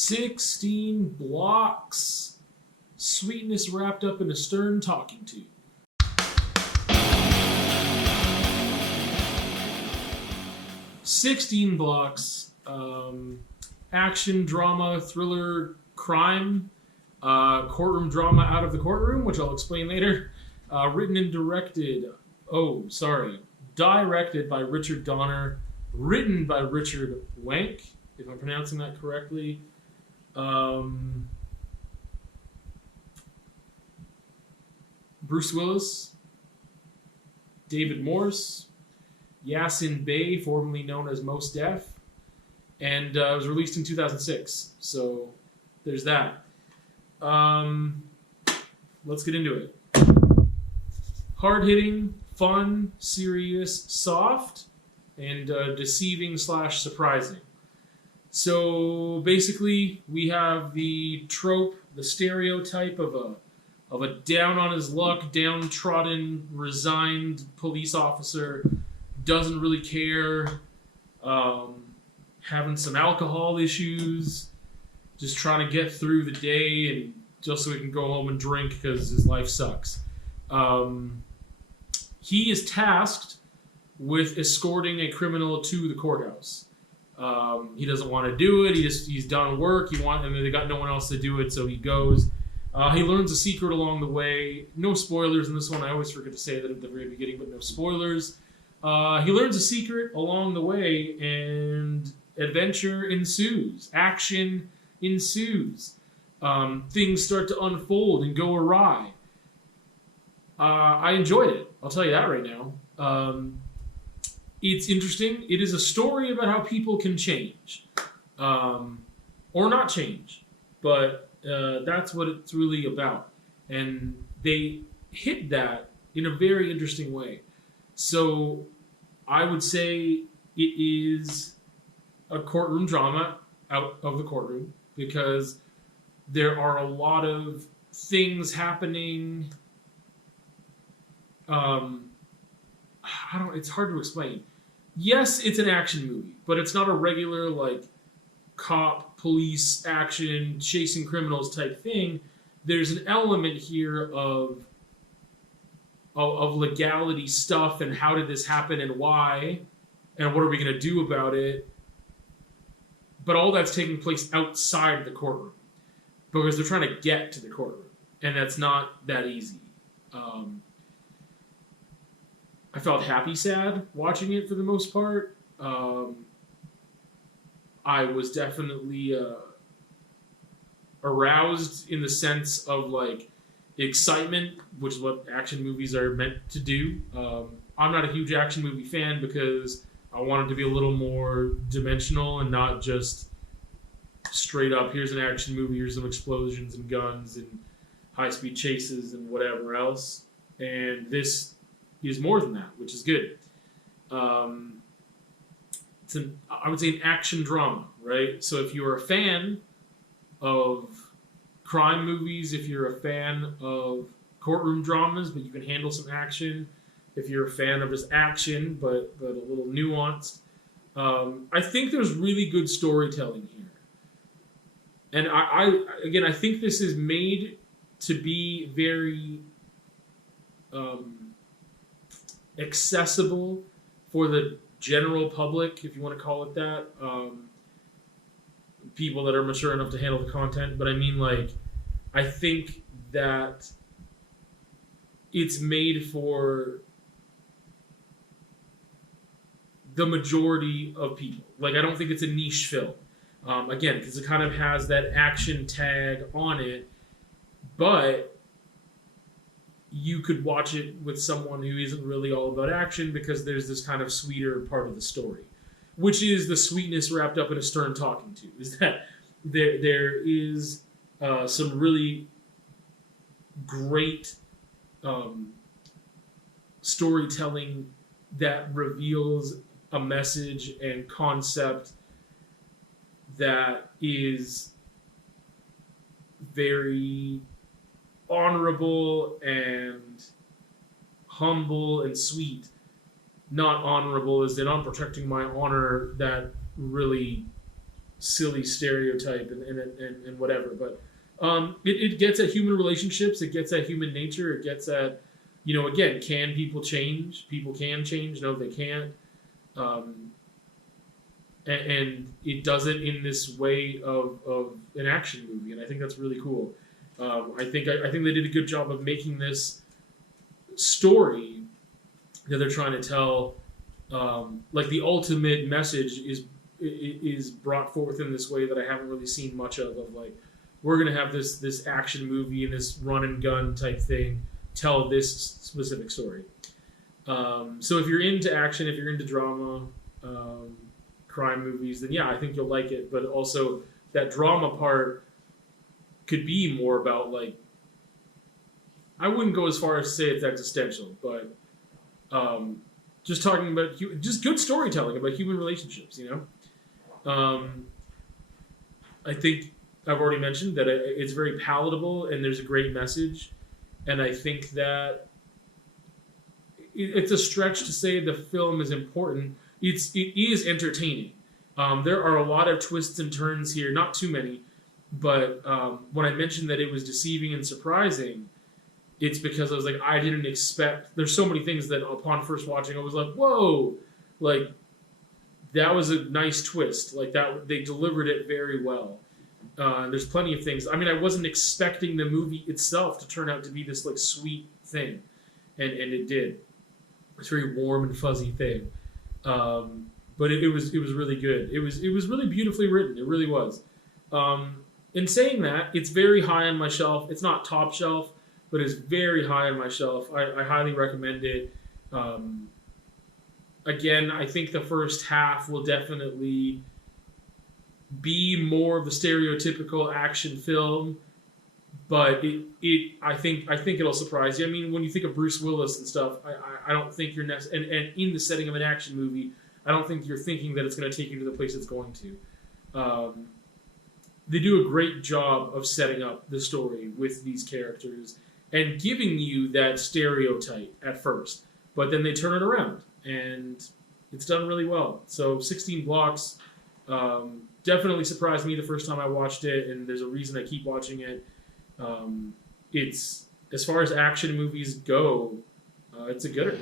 16 blocks. Sweetness wrapped up in a stern talking to. "16 blocks, action, drama, thriller, crime, courtroom drama out of the courtroom, which I'll explain later. Written and directed, directed by Richard Donner, written by Richard Wank, if I'm pronouncing that correctly. Bruce Willis, David Morse, Yasin Bey, formerly known as Mos Def, and it was released in 2006. So there's that. Let's get into it. Hard-hitting, fun, serious, soft, and deceiving/surprising. So basically, we have the trope, the stereotype of a down on his luck, downtrodden, resigned police officer, doesn't really care, having some alcohol issues, just trying to get through the day and just so he can go home and drink because his life sucks. He is tasked with escorting a criminal to the courthouse. He doesn't want to do it. He's done work. And they got no one else to do it, so he goes. He learns a secret along the way. No spoilers in this one. I always forget to say that at the very beginning, but no spoilers. He learns a secret along the way, and adventure ensues. Action ensues. Things start to unfold and go awry. I enjoyed it. I'll tell you that right now. It's interesting. It is a story about how people can change. Or not change. But that's what it's really about. And they hit that in a very interesting way. So I would say it is a courtroom drama out of the courtroom because there are a lot of things happening. It's hard to explain. Yes, it's an action movie, but it's not a regular like cop, police, action, chasing criminals type thing. There's an element here of legality stuff and how did this happen and why and what are we going to do about it. But all that's taking place outside the courtroom because they're trying to get to the courtroom, and that's not that easy. I felt happy, sad watching it for the most part. I was definitely aroused in the sense of like excitement, which is what action movies are meant to do. I'm not a huge action movie fan because I want it to be a little more dimensional and not just straight up, here's an action movie, here's some explosions and guns and high-speed chases and whatever else. And this is more than that, which is good. It's I would say an action drama, right? So if you're a fan of crime movies, if you're a fan of courtroom dramas, but you can handle some action, if you're a fan of just action, but a little nuanced, I think there's really good storytelling here. And I think this is made to be very accessible for the general public, if you want to call it that. People that are mature enough to handle the content. But I mean, like, I think that it's made for the majority of people. Like, I don't think it's a niche film. Again, because it kind of has that action tag on it, but you could watch it with someone who isn't really all about action because there's this kind of sweeter part of the story, which is the sweetness wrapped up in a stern talking to, is that there is some really great storytelling that reveals a message and concept that is very honorable and humble and sweet. Not honorable as in I'm protecting my honor, that really silly stereotype and whatever. But it gets at human relationships. It gets at human nature. It gets at, again, can people change? People can change. No, they can't. And it does it in this way of an action movie, and I think that's really cool. I think they did a good job of making this story that they're trying to tell. Like the ultimate message is brought forth in this way that I haven't really seen much of like, we're gonna have this action movie and this run and gun type thing tell this specific story. So if you're into action, if you're into drama, crime movies, then yeah, I think you'll like it. But also that drama part could be more about, like, I wouldn't go as far as to say it's existential, but just talking about just good storytelling about human relationships. I think I've already mentioned that it's very palatable and there's a great message, and I think that it's a stretch to say the film is important. It is entertaining. There are a lot of twists and turns here, not too many, but when I mentioned that it was deceiving and surprising, it's because I was like, I didn't expect. There's so many things that upon first watching, I was like, whoa, like that was a nice twist. Like that, they delivered it very well. There's plenty of things. I mean, I wasn't expecting the movie itself to turn out to be this like sweet thing, and it did. It's a very warm and fuzzy thing. But it was really good. It was really beautifully written. It really was. In saying that, it's very high on my shelf. It's not top shelf, but it's very high on my shelf. I highly recommend it. Again, I think the first half will definitely be more of the stereotypical action film, but I think it'll surprise you. I mean, when you think of Bruce Willis and stuff, I don't think you're and in the setting of an action movie, I don't think you're thinking that it's going to take you to the place it's going to. They do a great job of setting up the story with these characters and giving you that stereotype at first, but then they turn it around, and it's done really well. So 16 blocks definitely surprised me the first time I watched it, and there's a reason I keep watching it. It's, as far as action movies go, it's a gooder.